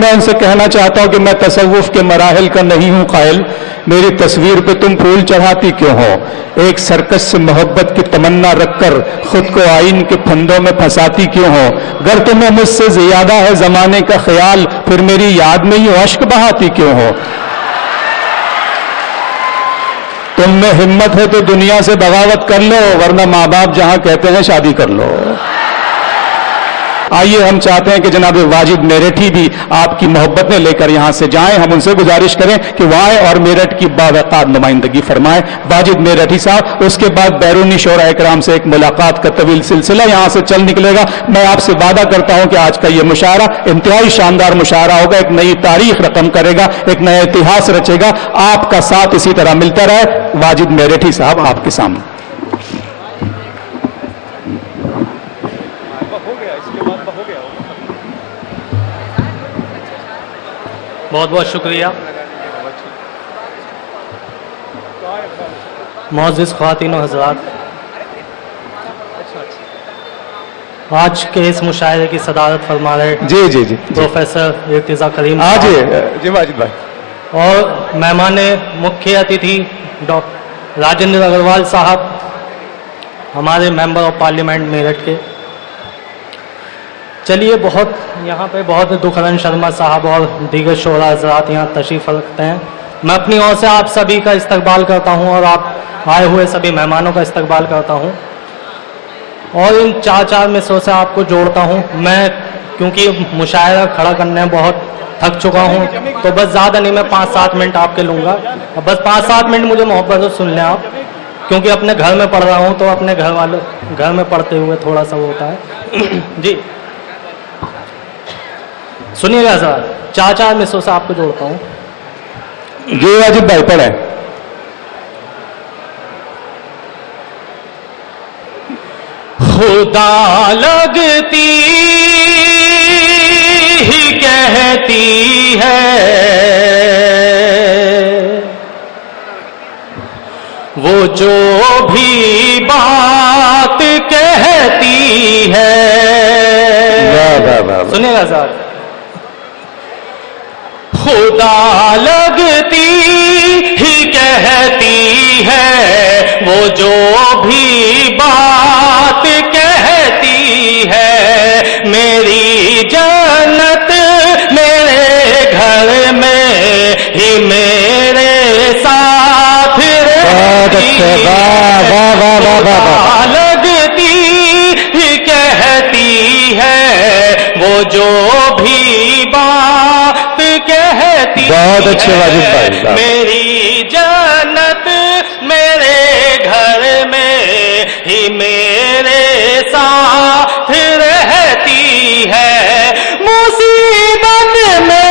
मैं उनसे कहना चाहता हूं कि मैं तसव्वुफ के मराहिल का नहीं हूं कायल, मेरी तस्वीर पे तुम फूल चढ़ाती क्यों हो? एक सर्कस से मोहब्बत की तमन्ना रखकर खुद को आईन के फंदों में फंसाती क्यों हो? अगर तुम्हें मुझसे ज्यादा है जमाने का ख्याल, फिर मेरी याद में यूं अश्क बहाती क्यों हो? तुम में हिम्मत है तो दुनिया से बगावत कर लो, वरना माँ बाप जहां कहते हैं शादी कर लो। आइए, हम चाहते हैं कि जनाब वाजिद मेरठी भी आपकी मोहब्बतें लेकर यहां से जाएं। हम उनसे गुजारिश करें कि वो आए और मेरठ की बावक़ार नुमाइंदगी फरमाएं। वाजिद मेरठी साहब, उसके बाद बैरूनी शोरा इकराम से एक मुलाकात का तवील सिलसिला यहां से चल निकलेगा। मैं आपसे वादा करता हूं कि आज का यह मुशायरा इंतहाई शानदार मुशायरा होगा, एक नई तारीख रकम करेगा, एक नया इतिहास रचेगा। आपका साथ इसी तरह मिलता रहे। वाजिद मेरठी साहब आपके सामने। बहुत बहुत शुक्रिया। मुअज़्ज़िज़ ख़वातीन व हज़रात, आज के इस मुशायरे की सदारत फरमा रहे जी जी जी प्रोफेसर इर्तिज़ा करीम जी वाजिद भाई, और मेहमान मुख्य अतिथि डॉक्टर राजेंद्र अग्रवाल साहब, हमारे मेंबर ऑफ पार्लियामेंट मेरठ के। चलिए, बहुत यहाँ पे बहुत दुखरन शर्मा साहब और दीगर शोरा हज़रात यहाँ तशरीफ़ रखते हैं। मैं अपनी ओर से आप सभी का इस्तकबाल करता हूँ और आप आए हुए सभी मेहमानों का इस्तकबाल करता हूँ और इन चार मिसरों से आपको जोड़ता हूँ। मैं क्योंकि मुशायरा खड़ा करने में बहुत थक चुका हूँ, तो बस ज़्यादा नहीं, मैं 5-7 मिनट आपके लूँगा। बस 5-7 मिनट मुझे मोहब्बत से सुन लें आप, क्योंकि अपने घर में पढ़ रहा हूँ, तो अपने घर में पढ़ते हुए थोड़ा सा वो होता है। जी सुनिएगा सर, 4 मिसरों से आपको जोड़ता हूँ। जी वाजिद भाई पढ़े। खुदा लगती ही कहती है, वो जो भी बात कहती है। सुनिएगा सर, खुदा लगती ही कहती है, वो जो भी बात कहती है। मेरी जन्नत मेरे घर में ही मेरे साथ रहती है। खुदा लगती ही कहती है, वो जो भी बात कहती है। बहुत अच्छे वाजिद भाई। मेरी जन्नत मेरे घर में ही मेरे साथ रहती है। मुसीबत में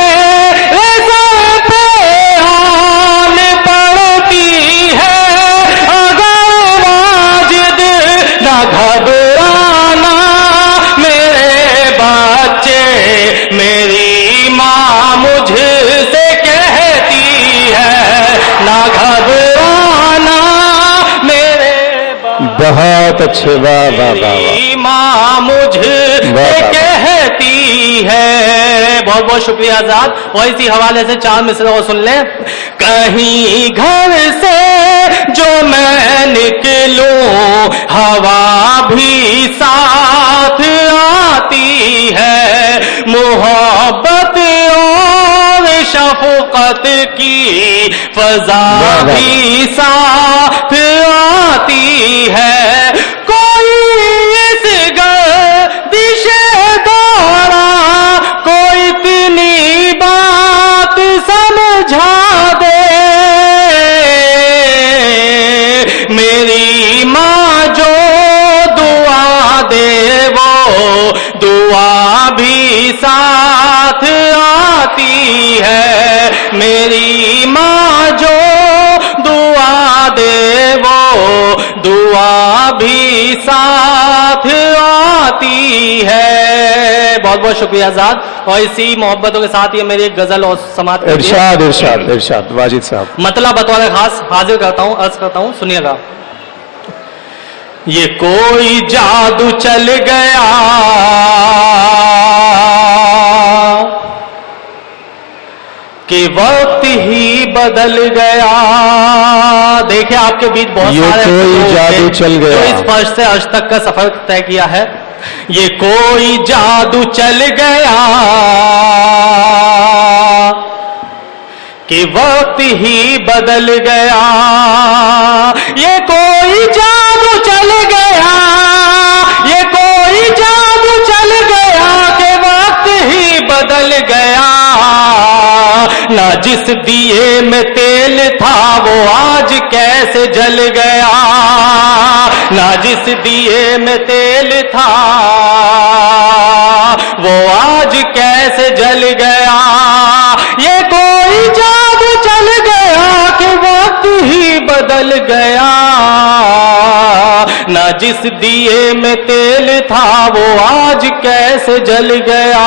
सर पे आन पड़ती है, अगर वाजिद ना घबराना मेरे बच्चे, मेरी माँ मुझसे कहती है, ना घबराना मेरे बहुत अच्छे, वाह वाह वाह। माँ मुझसे कहती है। बहुत बहुत शुक्रिया आजाद। और इसी हवाले से 4 मिसरों को सुन लें। कहीं घर से जो मैं निकलूं, हवा भी साथ आती है, मोहब्बत और शफकत की फजा भी साथ आती है। कोई इस गर्दिश दौरा कोई इतनी बात समझा दे, मेरी माँ जो दुआ दे वो दुआ भी साथ आती है। मेरी माँ जो दुआ दे वो दुआ भी साथ आती है। बहुत बहुत शुक्रिया आजाद। और इसी मोहब्बतों के साथ ये मेरी एक गजल और समाप्त करती है। इरशाद इरशाद इरशाद वाजिद साहब। मतलब बतौर खास हाजिर करता हूँ, अर्ज करता हूँ, सुनिएगा। ये कोई जादू चल गया, कि वक्त ही बदल गया। देखिए आपके बीच बहुत ये सारे कोई लोग जादू हैं चल गया। जो इस फर्श से अर्श तक का सफर तय किया है। ये कोई जादू चल गया कि वक्त ही बदल गया। ये कोई जादू चल गया, ये कोई जादू चल गया कि वक्त ही बदल गया। ना जिस दिए में तेल था वो आज कैसे जल गया। ना जिस दिए में तेल था वो आज कैसे जल गया। ये कोई जादू चल गया कि वक्त ही बदल गया। ना जिस दिए में तेल था वो आज कैसे जल गया,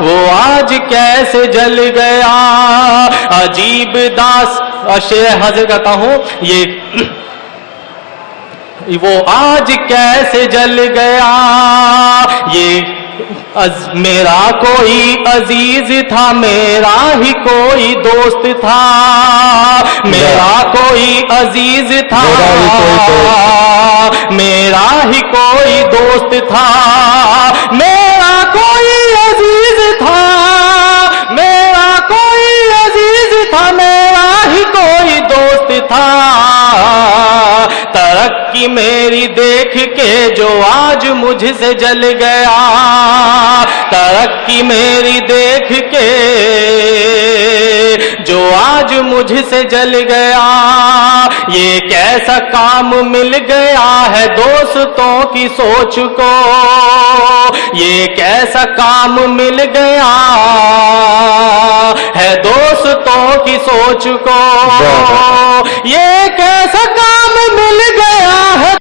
वो आज कैसे जल गया। अजीब दास शेर हाजिर करता हूं ये वो आज कैसे जल गया। ये मेरा कोई अजीज था, मेरा ही कोई दोस्त था। मेरा कोई अजीज था, मेरा ही कोई दोस्त था। मेरा कोई अजीज था, मेरा कोई अजीज था, मेरा ही कोई दोस्त था। तरक्की मेरी देख के जो आज मुझसे जल गया। तरक्की मेरी देख के जो आज मुझसे जल गया। ये कैसा काम मिल गया है दोस्तों की सोच को। ये कैसा काम मिल गया है दोस्तों की सोच को। ये कैसा काम